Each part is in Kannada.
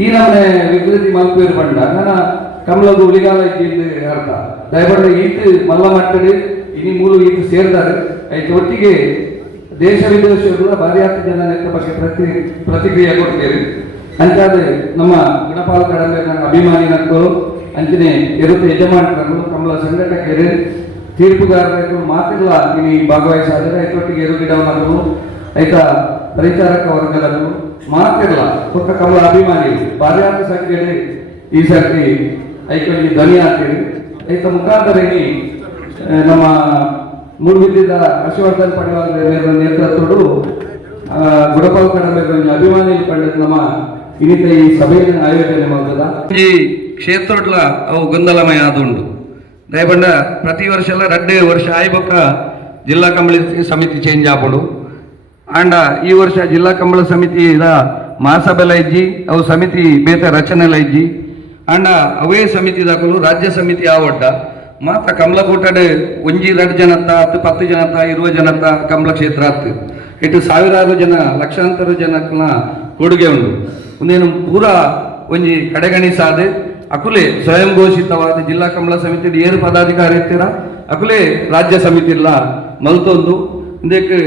ಈ ನಮ್ಮನೆ ವಿಕೃತಿ ಮಲ್ಪೇರು ಬಂಡ ನನ್ನ ಕಮಲದ ಉಳಿಗಾಲ ಇದ್ದು ಅರ್ಥ. ದಯಬಂಡ ಈತು ಮಲ್ಲ ಮಟ್ಟಡು ಇನಿ ಮೂಲು ಈತು ಸೇರ್ತಾರೆ. ಆಯ್ತು, ಒಟ್ಟಿಗೆ ದೇಶ ವಿದೇಶಗಳ ಜನ ಲೆಕ್ಕ ಬಗ್ಗೆ ಪ್ರತಿ, ಪ್ರತಿಕ್ರಿಯೆ ಕೊಡ್ತೀರಿ ಅಂತಾದ್ರೆ ನಮ್ಮ ಗುಣಪಾಲ ಕಡಲೆ ನನ್ನ ಅಭಿಮಾನಿ ನಕ್ಕರು ಅಂಚನೆ ಇರುತ್ತೆ ಯಜಮಾನರು ಕಮಲ ಸಂಘಟಕರು ತೀರ್ಪುಗಾರರು ಮಾತಿಲ್ಲ ಇನಿ ಭಾಗವಹಿಸಾದರೆ. ಐತೊಟ್ಟಿಗೆ ಗಿಡವನ್ನು ಆಯ್ತಾ, ಪರಿಚಾರಕ ವರ್ಗದನ್ನು ಮಾತಿಲ್ಲ. ಪುಟ್ಟ ಕಮಲ ಅಭಿಮಾನಿ ಹತ್ತು ಸಂಖ್ಯೆಯಲ್ಲಿ ಈ ಸರ್ತಿ ಐಕೊಂಡಿ ಧ್ವನಿ ಆಗ್ತೀವಿ ಐತ ಮುಖಾಂತರ ಇನಿ ಆ, ನಮ್ಮ ಮೂಡುಬಿದ್ದಿದ ಹರ್ಷವರ್ಧನ್ ಪಡಿವಾಳ ನೇತೃತ್ವಗಳು ಗುಡಪಾಲ್ ಕಡಮೆ ಅಭಿಮಾನಿ ಪಂಡಿತ್ ನಮ್ಮ ಇನ್ನಿತ ಈ ಸಭೆಯನ್ನು ಆಯೋಜನೆ ಮಾಡ್ತದ ಈ ಕ್ಷೇತ್ರಡ್ಲ ಅವು ಗೊಂದಲಮಯ ಆದುಂಡು ದಯಬಂಡ ಪ್ರತಿ ವರ್ಷ ಎಲ್ಲ ರಡ್ಡೆ ವರ್ಷ ಆಯ್ಬೊಕ್ಕ ಜಿಲ್ಲಾ ಕಂಬಳಿ ಸಮಿತಿ ಚೇಂಜ್ ಆಪಡು ಆಂಡ ಈ ವರ್ಷ ಜಿಲ್ಲಾ ಕಂಬಳ ಸಮಿತಿ ಇದ ಮಹಾಸಭೆಲ ಇಜ್ಜಿ ಅವು ಸಮಿತಿ ಬೇತ ರಚನೆಲ ಇಜ್ಜಿ ಅಂಡ ಅವೇ ಸಮಿತಿ ದಾಖಲು, ರಾಜ್ಯ ಸಮಿತಿ ಆವಡ್ಡ ಮಾತ್ರ ಕಮಲ ಕೋಟಡೆ ಒಂಜಿ, ಎರಡು ಜನತ್ತ, ಹತ್ತು, ಪತ್ತು ಜನತ್ತ ಇರುವ ಜನತ್ತ ಕಮಲ ಕ್ಷೇತ್ರ ಹತ್ತು ಇಟ್ಟು ಸಾವಿರಾರು ಜನ, ಲಕ್ಷಾಂತರ ಜನಕ್ಕನ ಕೊಡುಗೆ ಉಂಟು. ಒಂದೇನು ಪೂರ ಒಂಜಿ ಕಡೆಗಣಿಸಾದೆ ಅಕುಲೆ ಸ್ವಯಂ ಘೋಷಿತವಾದ ಜಿಲ್ಲಾ ಕಮಲ ಸಮಿತಿ ಏರು ಪದಾಧಿಕಾರಿ ಇರ್ತೀರ? ಅಕುಲೆ ರಾಜ್ಯ ಸಮಿತಿ ಇಲ್ಲ ಮಲ್ತೊಂದು. ಇದಕ್ಕೆ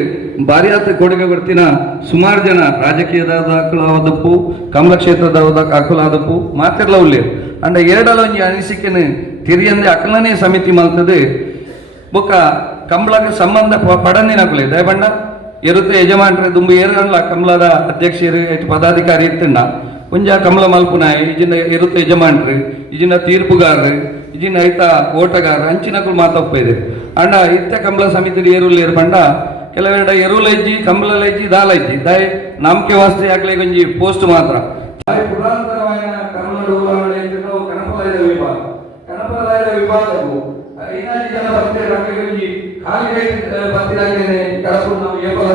ಭಾರಿ ಆತ ಕೊಡುಗೆ ಬರ್ತಿನ ಸುಮಾರು ಜನ ರಾಜಕೀಯದ ದಾಖಲಾದಪ್ಪು ಕಮಲ ಕ್ಷೇತ್ರದ ಅಕುಲಾದಪ್ಪು ಮಾತಿರ್ಲ ಉಲ್ಲೆ. ಅಂಡ ಎರಡಲ ಒಂಜಿ ಅನಿಸಿಕೆನ ತಿರಿಯಂದೆ ಅಕಲನೇ ಸಮಿತಿ ಮಲ್ತದೆ. ಬೊಕ್ಕ ಕಂಬಳಕ್ಕೆ ಸಂಬಂಧ ಪಡನಿನಕುಲೆ ದಯಬಂಡ ಇರುತ್ತೆ ಯಜಮಾನ್ರೆ ದುಂಬು ಏರಲ್ಲ ಕಮಲದ ಅಧ್ಯಕ್ಷರು ಐಟ್ ಪದಾಧಿಕಾರಿ ಇರ್ತಿಣ್ಣ ಒಂಜ ಕಮಲ ಮಲ್ಪುನಾಯ್ ಇಜಿನ ಇರುತ್ತೆ ಯಜಮಾನ್ರು ಇಜಿನ ತೀರ್ಪುಗಾರರು ಇಜಿನ ಐತ ಓಟಗಾರ ಅಂಚಿನಕುಲು ಮಾತಪ್ಪ ಇದೆ. ಅಣ್ಣ ಇತ್ತ ಕಮಲ ಸಮಿತಿ ಏರುಲ್ ಏರ್ಪಂಡ ಕೆಲವೆರಡ ಎರುಲ ಐಜಿ ಕಂಬಲ ಐಜಿ ದಾಲ ಐಜಿ ದಾಯಿ ನಾಮಕೆ ವಾಸ್ತೆ ಆಗ್ಲೇ ಗಂಜಿ ಪೋಸ್ಟ್ ಮಾತ್ರ. ಕನಪಲಾಯದ ವಿಭಾಗ. ಜನ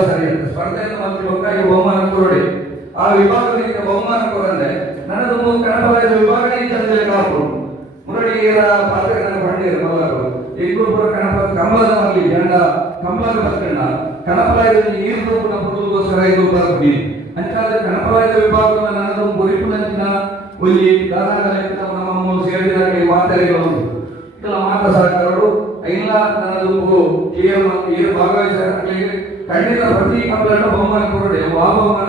ಸರಿ ಸ್ಪರ್ಧೆಯನ್ನು ಬಹುಮಾನ ಆ ವಿಭಾಗದಿಂದ ಬಹುಮಾನ ಕೊರಂದೆ ನನ್ನದು ಕನಪಲಾಯದ ವಿಭಾಗ ಈ ಜನದಲ್ಲಿ ಕಾಪು ಮುರಳಿಯರ ಪಾತ್ರ ನನ್ನ ಪಂಡಿಯರು ಮಲ್ಲರು. ಇಬ್ಬರು ಪುರ ಕನಪ ಕಮಲದ ಮಲ್ಲಿ ಕಮಲದ ಬಸ್ಕಂಡ ಕನಪಲಾಯದ ನೀರು ರೂಪನ ಪುರುಗೋಸ್ಕರ ಇದು ಬರ್ತೀನಿ ಅಂಚಾದ ಕನಪಲಾಯದ ವಿಭಾಗವನ್ನು ನನ್ನದು ಬುರಿಪುನಂಚಿನ ಒಲ್ಲಿ ದಾದಾಗಲಿಂದ ನಮ್ಮ ಮೂರು ಸೇರಿದಾಗ ಈ ಮಾತಾಡಿಗಳು ಇದೆಲ್ಲ ಮಾತ ಸರ್ಕಾರರು ಇಲ್ಲ ನನ್ನದು ಕೇವಲ ಏನು ಭಾಗವಹಿಸಿದ ಖಂಡಿತ ಪ್ರತಿ ಕಂಬಳನ್ನು ಬಹುಮಾನ ಕೊರಡೆ ಬಹುಮಾನ